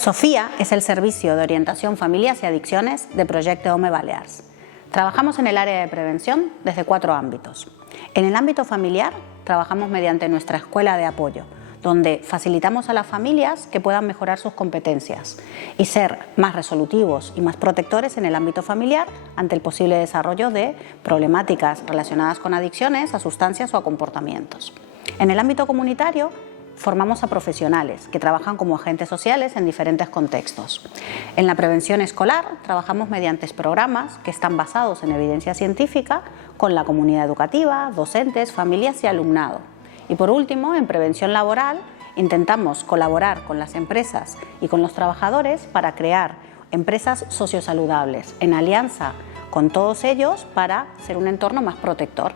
Sofía es el servicio de orientación familias y adicciones de Projecte Home Balears. Trabajamos en el área de prevención desde 4 ámbitos. En el ámbito familiar trabajamos mediante nuestra escuela de apoyo, donde facilitamos a las familias que puedan mejorar sus competencias y ser más resolutivos y más protectores en el ámbito familiar ante el posible desarrollo de problemáticas relacionadas con adicciones a sustancias o a comportamientos. En el ámbito comunitario formamos a profesionales que trabajan como agentes sociales en diferentes contextos. En la prevención escolar trabajamos mediante programas que están basados en evidencia científica con la comunidad educativa, docentes, familias y alumnado. Y por último, en prevención laboral intentamos colaborar con las empresas y con los trabajadores para crear empresas sociosaludables en alianza con todos ellos para ser un entorno más protector.